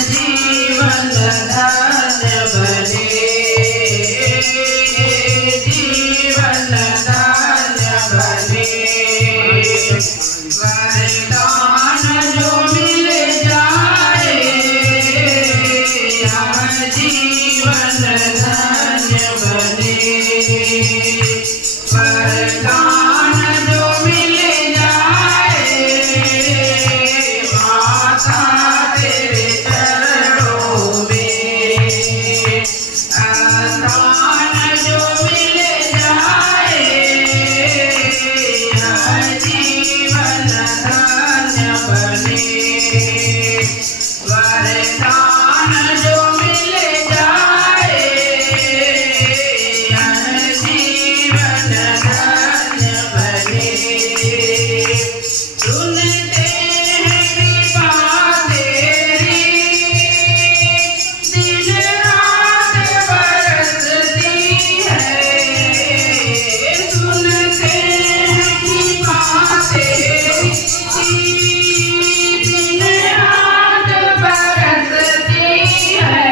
जीवन धन्य बने, जीवन धन्य बने। वरदान जो मिल जाए यह जीवन धन्य बने। वरदान जो मिल जाए माता तेरे चरणों में, वरदान जो मिल जाए यह जीवन धन्य बने। वरदान जो मिल जाए यह जीवन धन्य बने। सुनते हैं कृपा तेरी दिन रात बरसती है। सुनते हैं कृपा तेरी दिन रात बरसती है।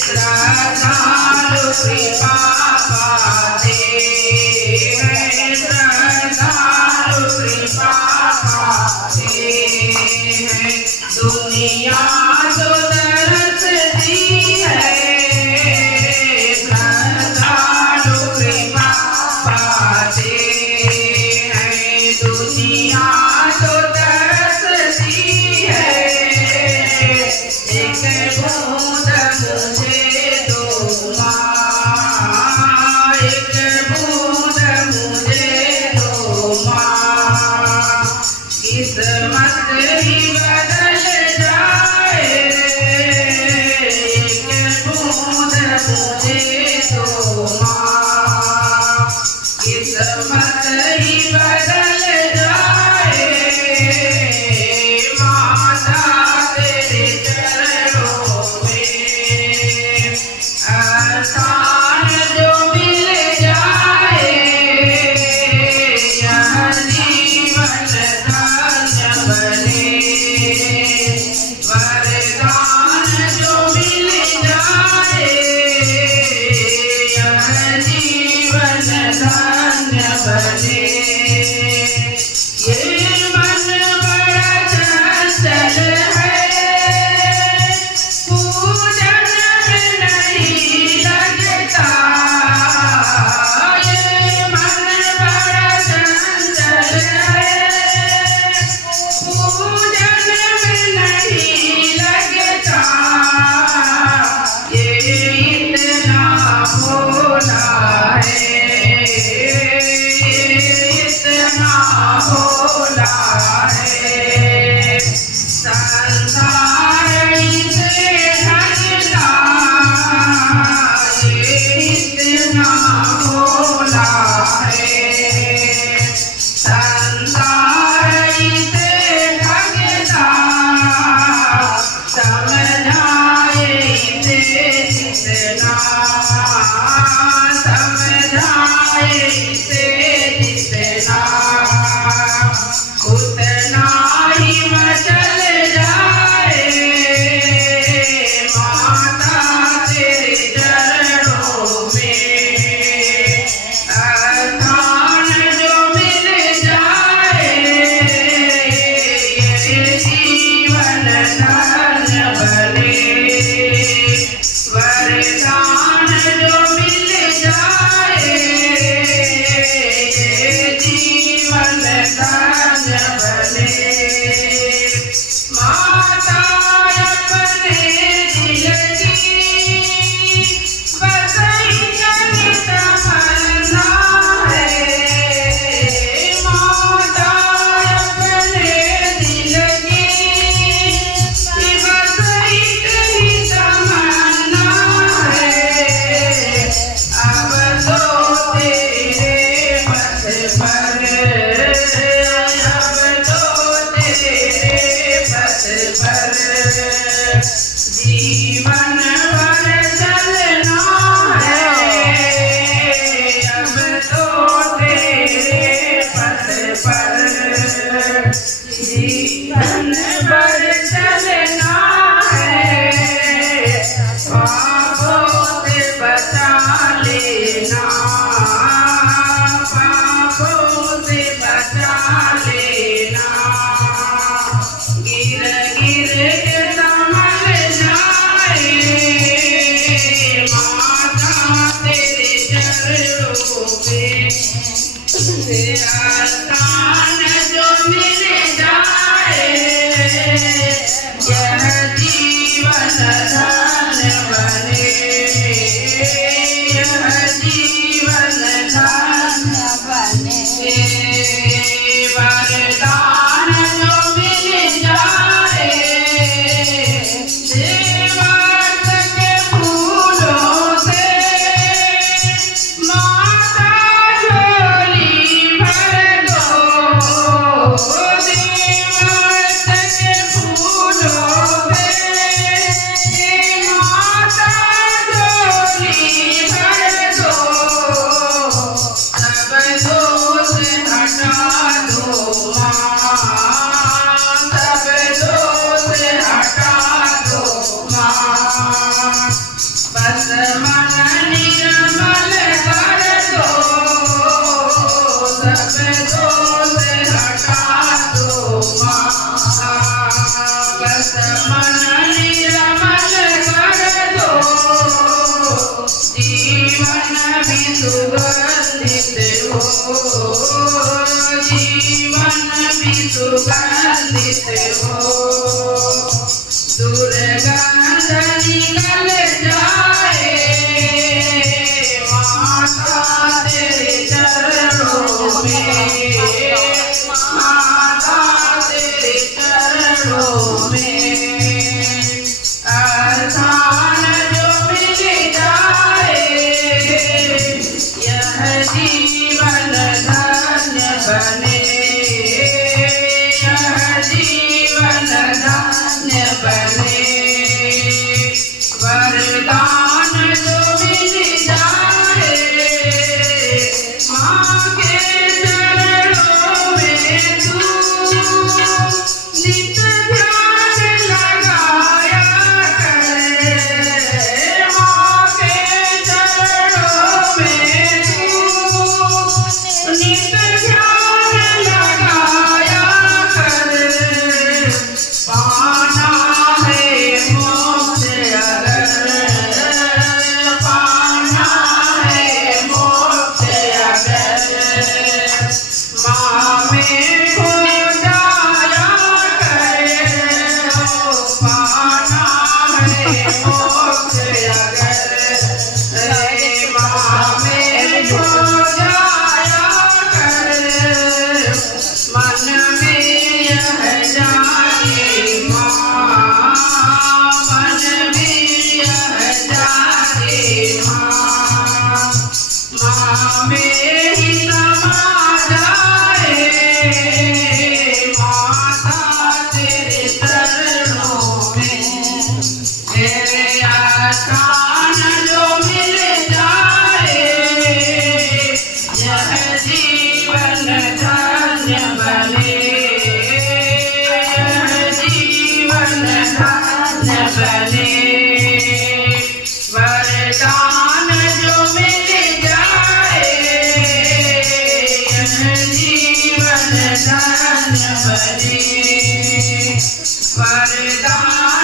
श्रद्धालु कृपा पाते हैं, श्रद्धालु कृपा पाते हैं। दुनिया तो तरसती है, श्रद्धालु कृपा पाते हैं। दुनिया तो तरसती है। एक बूंद मुझे दो माँ, एक बूंद मुझे दो माँ। किस्मत ही बदल जाए, एक बूंद मुझे दो माँ। किस्मत ही बदल जाए माता तेरे चरणों में। आसान जो मिल जाए यह जीवन धन्य बने। वरदान जो मिल जाए यह जीवन धन्य बने। ये मन बड़ा चंचल है, पूजन में नहीं लगता। ये मन बड़ा चंचल है, पूजन में नहीं लगता। ये इतना भोला है, इतना भोला है। संसार इसे ढकता, ये इतना भोला है। संसार इसे ढकता, समझाए इसे जितना, समझाए इसे जितना, उतना ही मचल जाए माता तेरे चरणों में। अर्थान जो मिल जाए ये जीवन धन्य बने। वरदान जो मिल जाए ये जीवन धन्य बने। माता अपने दिल की बसई जन तमन्ना है। माता अपने दिल की बसई जन तमन्ना है। अब तो तेरे पथ पर, अब तो तेरे पथ पर जीवन भर चलना है। अब तो तेरे पथ पर जीवन भर चलना स्थान जो मिल जाए यह जीवन धन्य बने यह जीवन धन्य बने वरदान जो मिल जाए देवास के फूलों से माता झोली भर दो देवास के फूलों से माता झोली भर दो सब दोष हटा दो माँ सब दोष हटा दो माँ बस मन निर्मल कर दो सब दोष हटा दो माँ बस मन निर्मल कर दो जीवन भी सुगंधित हो जीवन भी सुगंधित हो दुर्गंध निकल जाए माता तेरे चरणों में माता तेरे चरणों में स्थान जो मिल जाए यह जीवन धन्य बने यह जीवन धन्य बने वरदान जो मिल जाए माँ के चरणों में तू नित ध्यान लगाया कर माँ के चरणों में तू नित ध्यान लगाया कर पाना है मोक्ष अगर पाना है मोक्ष अगर माँ में खो जाया करे हो पाना है मोक्ष अगर माँ में खो जाया करे मन में यह जागे माँ मन में यह जागे माँ माँ में ही समा जाए माता तेरे चरणों में तेरे स्थान जो मिल जाए यह जीवन धन्य बने यह जीवन धन्य बने वरदान जो मिल जाए यह जीवन धन्य बने वरदान